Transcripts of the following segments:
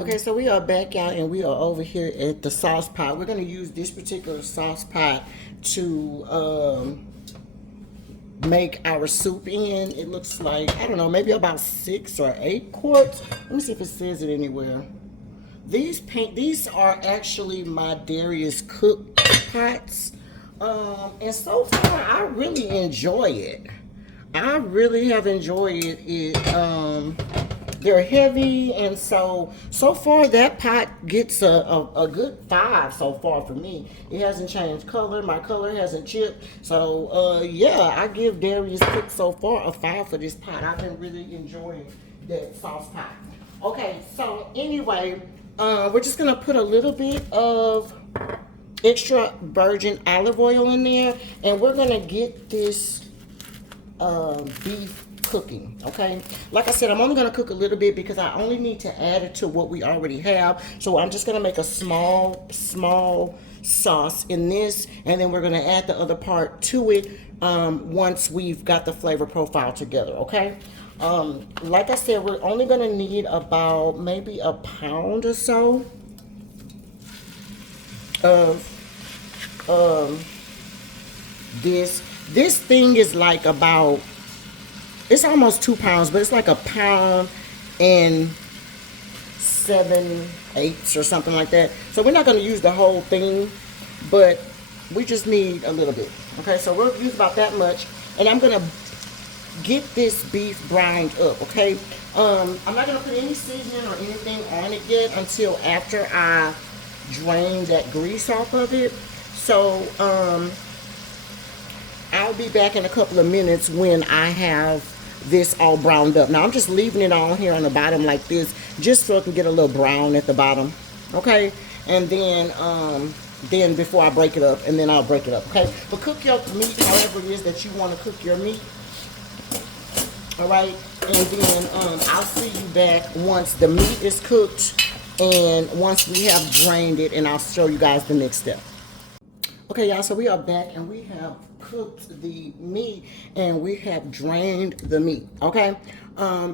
Okay, so we are back out and we are over here at the sauce pot. We're going to use this particular sauce pot to make our soup in. It looks like, I don't know, maybe about 6 or 8 quarts. Let me see if it says it anywhere. These are actually my Darius cook pots. And so far I really enjoy it. I really have enjoyed it. They're heavy, and so far that pot gets a good 5 so far for me. It hasn't changed color. My color hasn't chipped. So yeah, I give Darius Cook so far a 5 for this pot. I've been really enjoying that sauce pot. Okay, so anyway, we're just gonna put a little bit of extra virgin olive oil in there, and we're gonna get this beef cooking. Okay, like I said, I'm only going to cook a little bit because I only need to add it to what we already have. So I'm just going to make a small sauce in this, and then we're going to add the other part to it once we've got the flavor profile together. Okay, like I said, we're only going to need about maybe a pound or so of this thing is like about, it's almost 2 pounds, but it's like a pound and 7/8 or something like that. So we're not going to use the whole thing, but we just need a little bit. Okay, so we'll use about that much, and I'm going to get this beef browned up. Okay, I'm not going to put any seasoning or anything on it yet until after I drain that grease off of it. So I'll be back in a couple of minutes when I have this all browned up. Now I'm just leaving it on here on the bottom like this, just so it can get a little brown at the bottom. Okay, and then before I break it up, and then I'll break it up. Okay, but cook your meat however it is that you want to cook your meat. All right, and then I'll see you back once the meat is cooked and once we have drained it, and I'll show you guys the next step. Okay, y'all, so we are back and we have cooked the meat and we have drained the meat. Okay,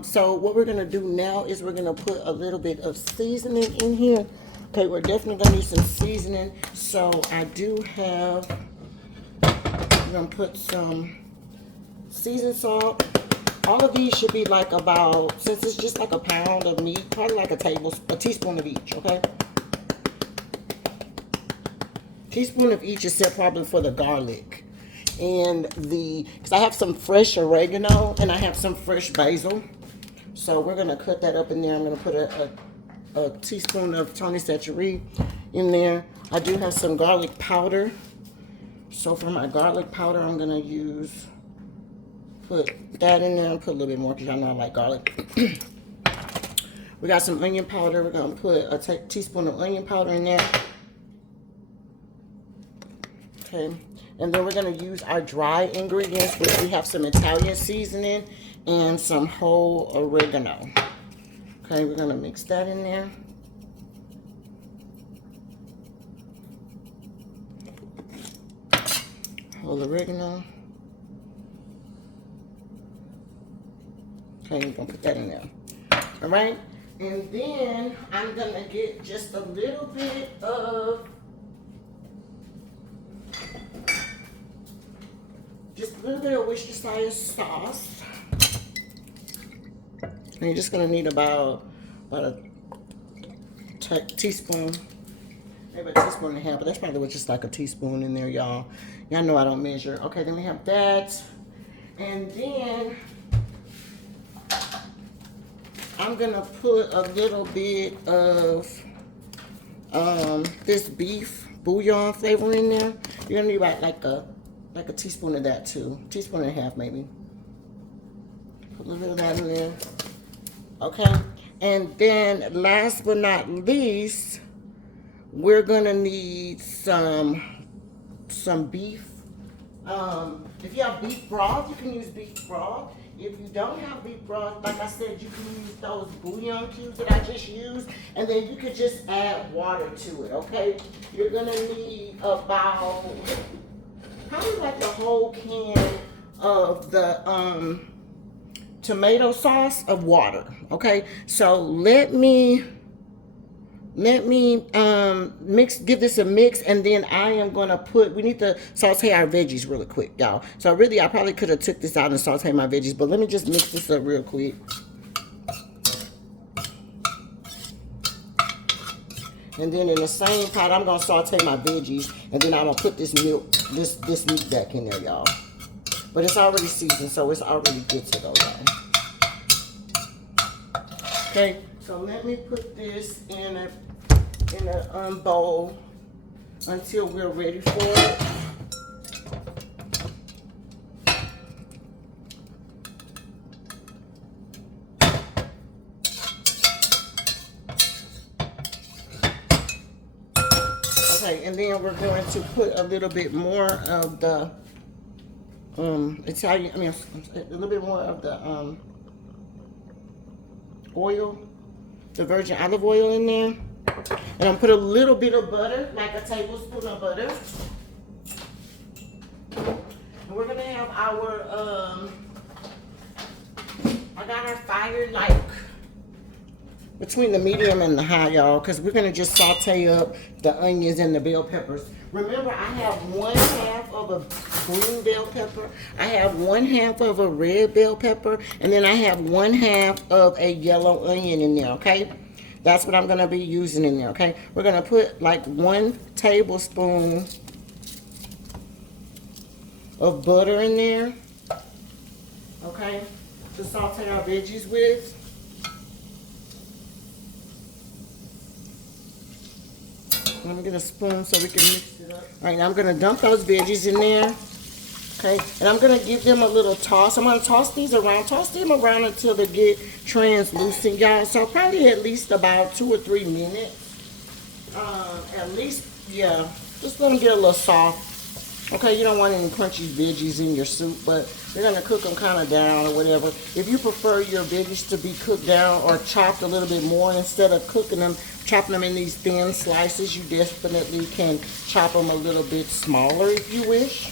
so what we're gonna do now is we're gonna put a little bit of seasoning in here. Okay, we're definitely gonna need some seasoning. So I do have, I'm gonna put some seasoned salt. All of these should be like about, since it's just like a pound of meat, probably like a teaspoon of each. Okay, teaspoon of each, except probably for the garlic and because I have some fresh oregano and I have some fresh basil. So we're gonna cut that up in there. I'm gonna put a teaspoon of Tony Chachere in there. I do have some garlic powder. So for my garlic powder, I'm gonna put that in there and put a little bit more because y'all know I like garlic. We got some onion powder. We're gonna put a teaspoon of onion powder in there. Okay, and then we're going to use our dry ingredients, which we have some Italian seasoning and some whole oregano. Okay, we're going to mix that in there. Whole oregano. Okay, we're going to put that in there. All right, and then I'm going to get just a little bit of Worcestershire sauce. And you're just gonna need about a teaspoon, maybe a teaspoon and a half, but that's probably just like a teaspoon in there, y'all. Y'all know I don't measure. Okay, then we have that. And then I'm gonna put a little bit of this beef bouillon flavor in there. You're gonna need about like a teaspoon of that too. Teaspoon and a half maybe. Put a little bit of that in there. Okay. And then last but not least, we're gonna need some beef. If you have beef broth, you can use beef broth. If you don't have beef broth, like I said, you can use those bouillon cubes that I just used, and then you could just add water to it, okay? You're gonna need about probably like the whole can of the tomato sauce of water. Okay, so let me give this a mix, and then I am gonna we need to saute our veggies really quick, y'all. So really, I probably could have took this out and saute my veggies, but let me just mix this up real quick. And then in the same pot, I'm gonna saute my veggies, and then I'm gonna put this meat back in there, y'all. But it's already seasoned, so it's already good to go, y'all. Okay, so let me put this in a bowl until we're ready for it. Okay, and then we're going to put a little bit more of the a little bit more of the oil, the virgin olive oil in there. And I'm put a little bit of butter, like a tablespoon of butter. And we're gonna have our I got our fire like between the medium and the high, y'all, because we're gonna just saute up the onions and the bell peppers. Remember, I have 1/2 of a green bell pepper, I have 1/2 of a red bell pepper, and then I have 1/2 of a yellow onion in there, okay? That's what I'm gonna be using in there, okay? We're gonna put like 1 tablespoon of butter in there, okay, to saute our veggies with. Let me get a spoon so we can mix it up. All right, now I'm gonna dump those veggies in there. Okay, and I'm gonna give them a little toss. I'm gonna toss them around until they get translucent, y'all. So probably at least about 2 or 3 minutes. At least, yeah. Just let them get a little soft. Okay, you don't want any crunchy veggies in your soup, but you're gonna cook them kind of down or whatever. If you prefer your veggies to be cooked down or chopped a little bit more instead of cooking them, chopping them in these thin slices, you definitely can chop them a little bit smaller if you wish.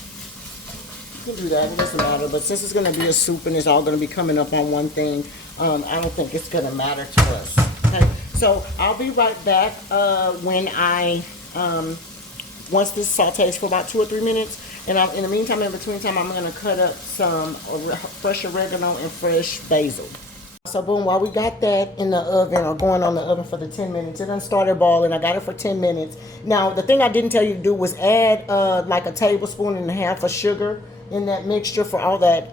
You can do that, it doesn't matter. But since it's gonna be a soup and it's all gonna be coming up on one thing, I don't think it's gonna matter to us. Okay, so I'll be right back when once this sautés for about 2 or 3 minutes. And in the meantime, in between time, I'm gonna cut up some fresh oregano and fresh basil. So boom, while we got that in the oven or going on the oven for the 10 minutes, it done started boiling. I got it for 10 minutes. Now, the thing I didn't tell you to do was add like 1.5 tablespoons of sugar in that mixture for all that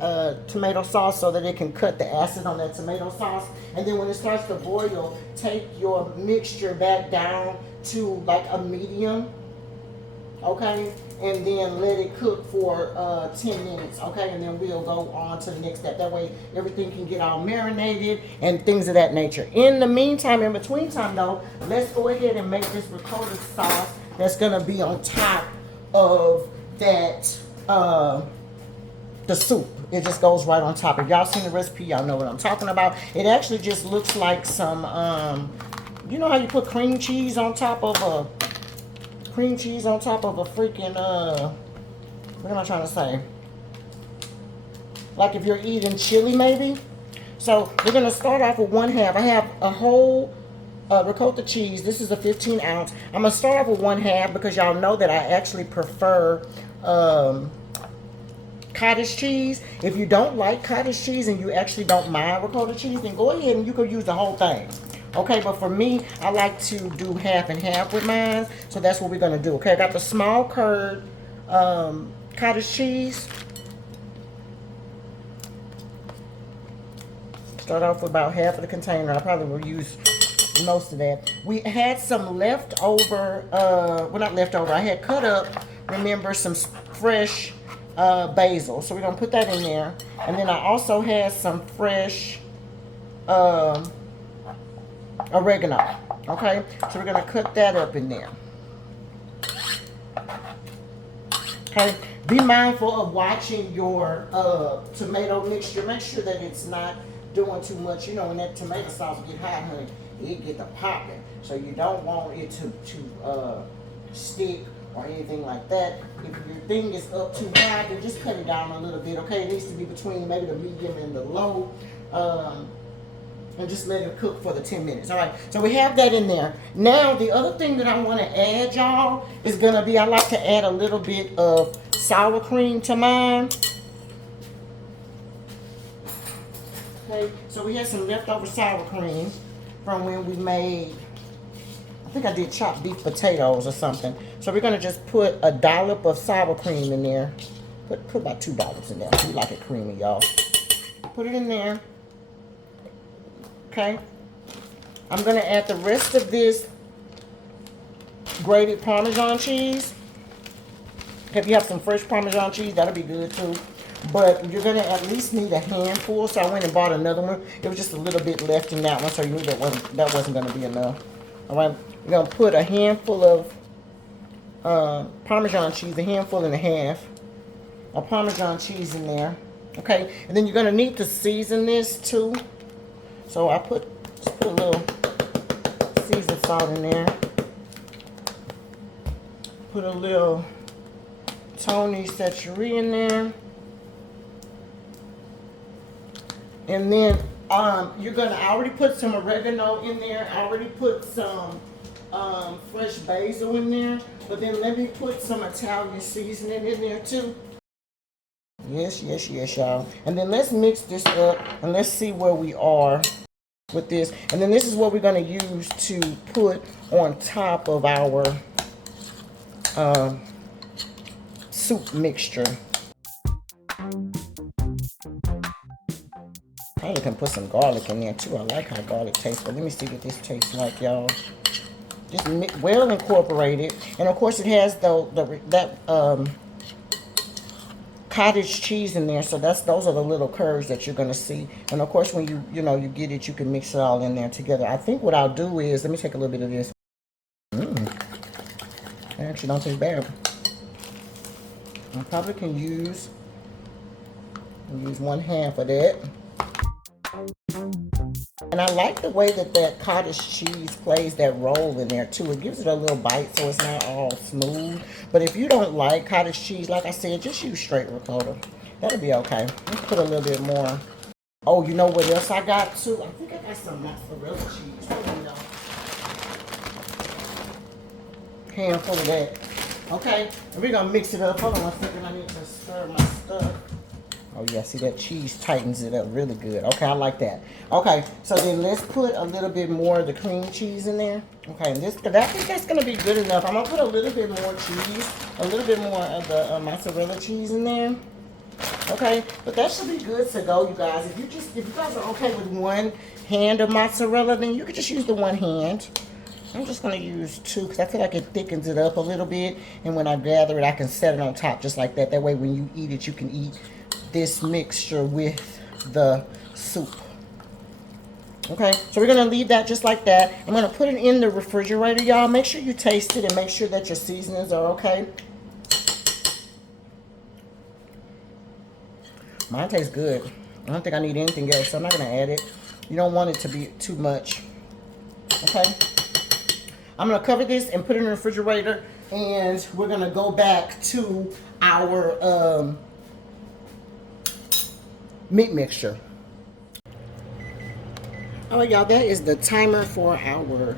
tomato sauce so that it can cut the acid on that tomato sauce. And then when it starts to boil, take your mixture back down to like a medium, okay? And then let it cook for 10 minutes, okay? And then we'll go on to the next step. That way everything can get all marinated and things of that nature. In the meantime, in between time though, let's go ahead and make this ricotta sauce that's gonna be on top of that, the soup. It just goes right on top. If y'all seen the recipe, y'all know what I'm talking about. It actually just looks like some, you know how you put cream cheese on top of a freaking, what am I trying to say? Like if you're eating chili maybe. So we're gonna start off with 1/2. I have a whole ricotta cheese. This is a 15 ounce. I'm gonna start off with 1/2 because y'all know that I actually prefer cottage cheese. If you don't like cottage cheese and you actually don't mind ricotta cheese, then go ahead and you can use the whole thing. Okay, but for me, I like to do half and half with mine, so that's what we're gonna do. Okay, I got the small curd cottage cheese. Start off with about half of the container. I probably will use most of that. We had some leftover, well not leftover, I had cut up, remember, some fresh basil. So we're gonna put that in there. And then I also had some fresh oregano. Okay, so we're gonna cut that up in there. Okay, be mindful of watching your tomato mixture. Make sure that it's not doing too much. You know, when that tomato sauce get hot, honey, it get the popping. So you don't want it to stick or anything like that. If your thing is up too high, then just cut it down a little bit. Okay, it needs to be between maybe the medium and the low. and just let it cook for the 10 minutes. All right, so we have that in there. Now, the other thing that I want to add, y'all, is going to be, I like to add a little bit of sour cream to mine. Okay, so we had some leftover sour cream from when we made, I think I did chopped beef potatoes or something. So we're going to just put a dollop of sour cream in there. Put about 2 dollops in there. We like it creamy, y'all. Put it in there. Okay. I'm going to add the rest of this grated Parmesan cheese. If you have some fresh Parmesan cheese, that'll be good too. But you're going to at least need a handful. So I went and bought another one. It was just a little bit left in that one, so you knew that wasn't going to be enough. All right. You're going to put a handful of Parmesan cheese, a handful and a half of Parmesan cheese in there. Okay. And then you're going to need to season this too. So I just put a little seasoned salt in there. Put a little Tony Chachere in there. And then I already put some oregano in there. I already put some fresh basil in there. But then let me put some Italian seasoning in there too. Yes, y'all. And then let's mix this up and let's see where we are with this. And then this is what we're going to use to put on top of our soup mixture. I even can put some garlic in there too. I like how garlic tastes, but let me see what this tastes like, y'all. Just well incorporated, and of course it has that cottage cheese in there. So those are the little curves that you're gonna see. And of course, when you get it, you can mix it all in there together. I think what I'll do is, let me take a little bit of this. It actually don't taste bad. I probably can use 1/2 of that. And I like the way that cottage cheese plays that role in there too. It gives it a little bite so it's not all smooth. But if you don't like cottage cheese, like I said, just use straight ricotta. That'll be okay. Let's put a little bit more. Oh, you know what else I got too? I think I got some mozzarella cheese. Hold on, y'all. Handful of that. Okay, and we're gonna mix it up. Hold on 1 second. I need to stir my stuff. Oh yeah, see that cheese tightens it up really good. Okay, I like that. Okay, so then let's put a little bit more of the cream cheese in there. Okay, and I think that's gonna be good enough. I'm gonna put a little bit more cheese, a little bit more of the mozzarella cheese in there. Okay, but that should be good to go, you guys. If you guys are okay with 1 hand of mozzarella, then you could just use the 1 hand. I'm just going to use 2 because I feel like it thickens it up a little bit. And when I gather it, I can set it on top just like that. That way when you eat it, you can eat this mixture with the soup. Okay, so we're going to leave that just like that. I'm going to put it in the refrigerator, y'all. Make sure you taste it and make sure that your seasonings are okay. Mine tastes good. I don't think I need anything else, so I'm not going to add it. You don't want it to be too much. Okay. I'm going to cover this and put it in the refrigerator, and we're going to go back to our meat mixture. All right, y'all, that is the timer for our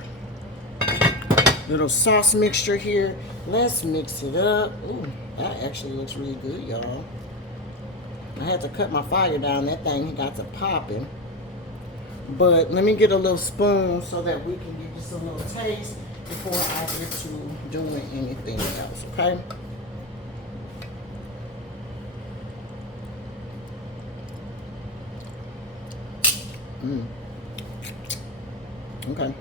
little sauce mixture here. Let's mix it up. Ooh, that actually looks really good, y'all. I had to cut my fire down. That thing got to popping. But let me get a little spoon so that we can give you some little taste before I get to doing anything else, okay? Okay.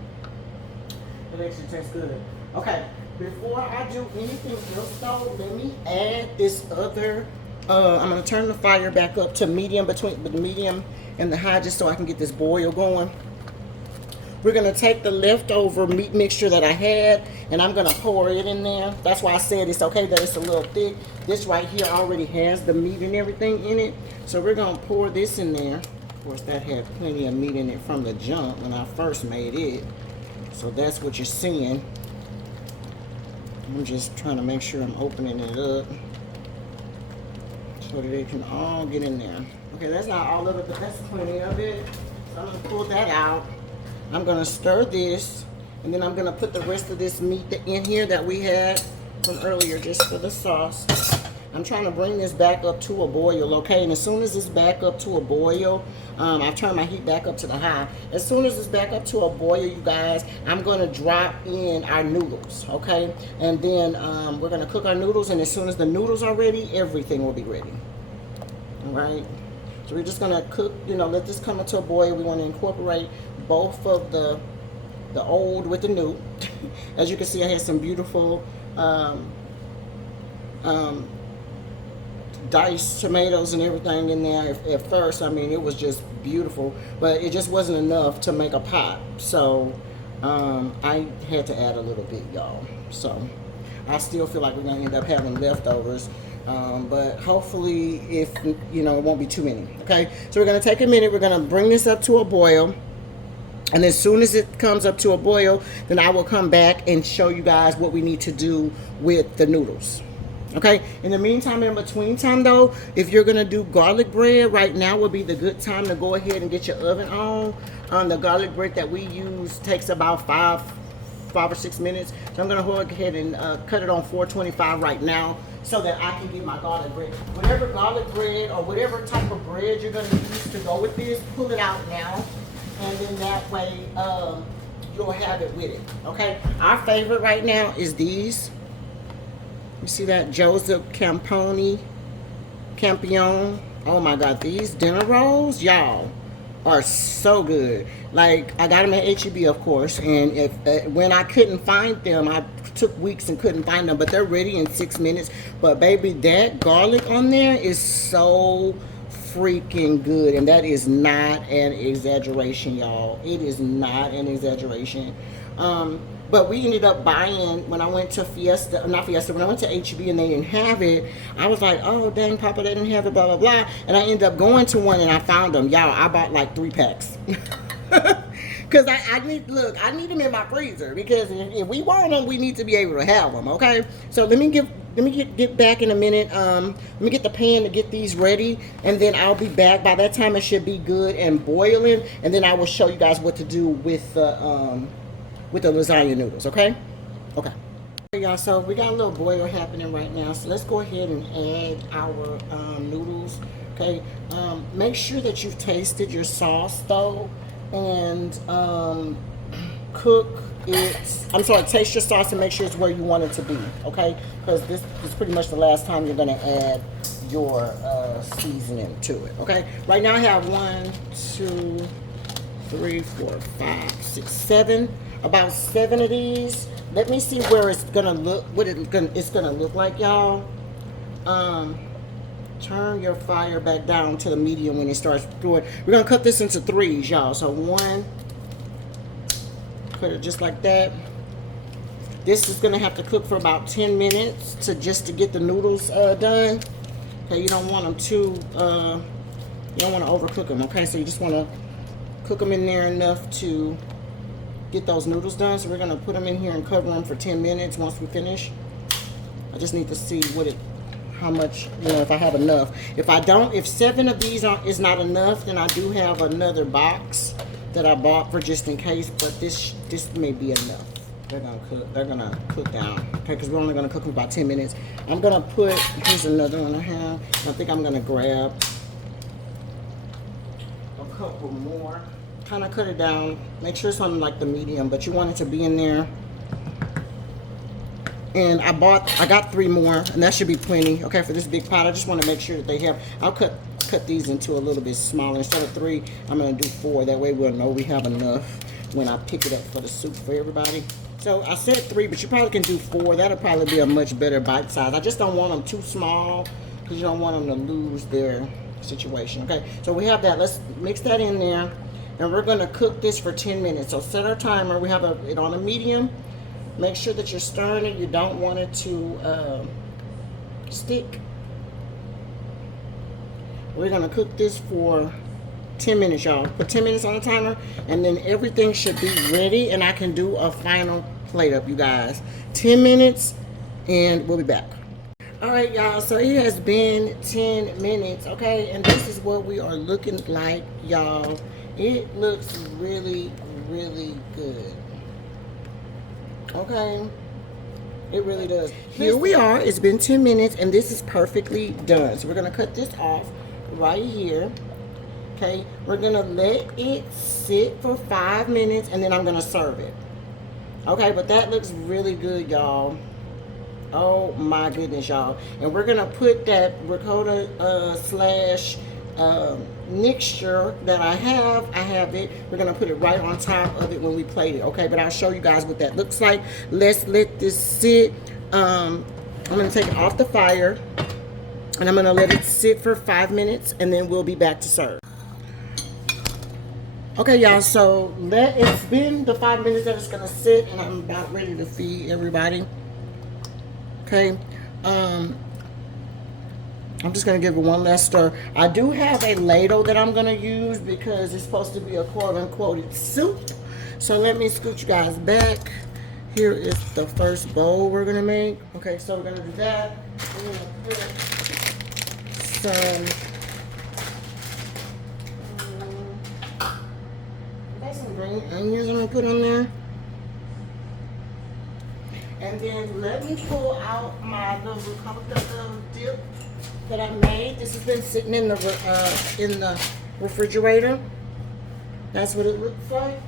It actually tastes good. Okay, before I do anything else though, let me add this other, I'm gonna turn the fire back up to medium, between the medium and the high, just so I can get this boil going. We're gonna take the leftover meat mixture that I had, and I'm gonna pour it in there. That's why I said it's okay that it's a little thick. This right here already has the meat and everything in it. So we're gonna pour this in there. Of course, that had plenty of meat in it from the jump when I first made it. So that's what you're seeing. I'm just trying to make sure I'm opening it up so that it can all get in there. Okay, that's not all of it, but that's plenty of it. So I'm gonna pull that out. I'm gonna stir this, and then I'm gonna put the rest of this meat in here that we had from earlier just for the sauce. I'm trying to bring this back up to a boil, okay? And as soon as it's back up to a boil, I've turned my heat back up to the high. As soon as it's back up to a boil, you guys, I'm gonna drop in our noodles, okay? And then we're gonna cook our noodles, and as soon as the noodles are ready, everything will be ready, all right? So we're just gonna cook, you know, let this come into a boil. We wanna incorporate both of the old with the new. As you can see, I had some beautiful diced tomatoes and everything in there. At first, I mean, it was just beautiful, but it just wasn't enough to make a pot. So I had to add a little bit, y'all. So I still feel like we're gonna end up having leftovers, but hopefully, if you know, it won't be too many. Okay, so we're gonna take a minute. We're gonna bring this up to a boil. And as soon as it comes up to a boil, then I will come back and show you guys what we need to do with the noodles. Okay, in the meantime, in between time though, if you're gonna do garlic bread, right now would be the good time to go ahead and get your oven on. The garlic bread that we use takes about five or 6 minutes. So I'm gonna go ahead and cut it on 425 right now so that I can get my garlic bread. Whatever garlic bread or whatever type of bread you're gonna use to go with this, pull it out now. And then that way you'll have it with it, okay? Our favorite right now is these. You see that? Joseph Campione. Oh my God, these dinner rolls, y'all, are so good. Like, I got them at H-E-B, of course, and if when I couldn't find them, I took weeks and couldn't find them, but they're ready in 6 minutes. But baby, that garlic on there is so freaking good, and that is not an exaggeration, y'all. It is not an exaggeration. But we ended up buying, when I went to when I went to H-E-B and they didn't have it, I was like, oh, dang, Papa, they didn't have it, blah, blah, blah. And I ended up going to one and I found them. Y'all, I bought like 3 packs. Because I need them in my freezer, because if we want them, we need to be able to have them, okay? So let me get back in a minute. Let me get the pan to get these ready, and then I'll be back. By that time, it should be good and boiling, and then I will show you guys what to do with the lasagna noodles, okay? Okay. Y'all, so we got a little boil happening right now, so let's go ahead and add our noodles, okay? Make sure that you've tasted your sauce, though, and taste your sauce and make sure it's where you want it to be, okay? Because this is pretty much the last time you're gonna add your seasoning to it, okay? Right now I have 1, 2, 3, 4, 5, 6, 7, about 7 of these. Let me see where it's gonna look, it's gonna look like, y'all. Turn your fire back down to the medium when it starts going. We're gonna cut this into 3s, y'all. So 1, cut it just like that. This is gonna have to cook for about 10 minutes just to get the noodles done. Okay, you don't want them too, you don't want to overcook them. Okay, so you just want to cook them in there enough to get those noodles done. So we're gonna put them in here and cover them for 10 minutes once we finish. I just need to see how much, if I have enough. If 7 of these is not enough, then I do have another box that I bought for just in case, but this may be enough. They're gonna cook down, okay, because we're only gonna cook them about 10 minutes. I'm gonna here's another one I have. I think I'm gonna grab a couple more. Kind of cut it down. Make sure it's on like the medium, but you want it to be in there. And I got 3 more, and that should be plenty, okay, for this big pot. I just want to make sure that they have, I'll cut these into a little bit smaller. Instead of 3, I'm going to do 4. That way we'll know we have enough when I pick it up for the soup for everybody. So I said 3, but you probably can do 4. That'll probably be a much better bite size. I just don't want them too small, because you don't want them to lose their situation, okay? So we have that. Let's mix that in there, and we're going to cook this for 10 minutes. So set our timer. We have it on a medium. Make sure that you're stirring it. You don't want it to stick. We're going to cook this for 10 minutes, y'all. Put 10 minutes on the timer, and then everything should be ready, and I can do a final plate up, you guys. 10 minutes, and we'll be back. All right, y'all, so it has been 10 minutes, okay? And this is what we are looking like, y'all. It looks really, really good. Okay? It really does. Here we are. It's been 10 minutes, and this is perfectly done. So we're going to cut this off right here. Okay? We're going to let it sit for 5 minutes, and then I'm going to serve it. Okay? But that looks really good, y'all. Oh my goodness, y'all. And we're gonna put that ricotta slash mixture that I have it. We're gonna put it right on top of it when we plate it, okay? But I'll show you guys what that looks like. Let's let this sit. I'm gonna take it off the fire and I'm gonna let it sit for 5 minutes and then we'll be back to serve. Okay, y'all, so it's been the 5 minutes that it's gonna sit and I'm about ready to feed everybody. Okay, I'm just gonna give it one last stir. I do have a ladle that I'm gonna use because it's supposed to be a quote-unquote soup. So let me scoot you guys back. Here is the first bowl we're gonna make. Okay, so we're gonna do that. We're gonna put some green onions I'm gonna put on there. And then let me pull out my little dip that I made. This has been sitting in the refrigerator. That's what it looks like.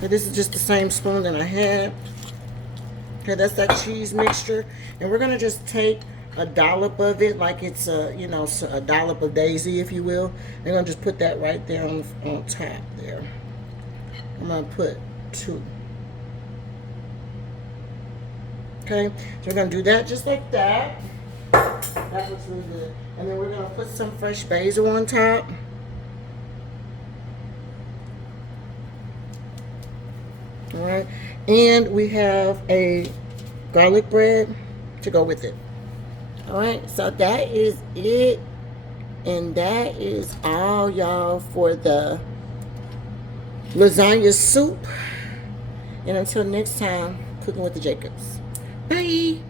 But this is just the same spoon that I had. Okay, that's that cheese mixture. And we're gonna just take a dollop of it, like it's a dollop of Daisy, if you will. And I'm gonna just put that right there on top there. I'm gonna put 2. Okay, so we're gonna do that just like that. That looks really good. And then we're gonna put some fresh basil on top. All right, and we have a garlic bread to go with it. All right, so that is it. And that is all, y'all, for the lasagna soup. And until next time, cooking with the Jacobs. Bye.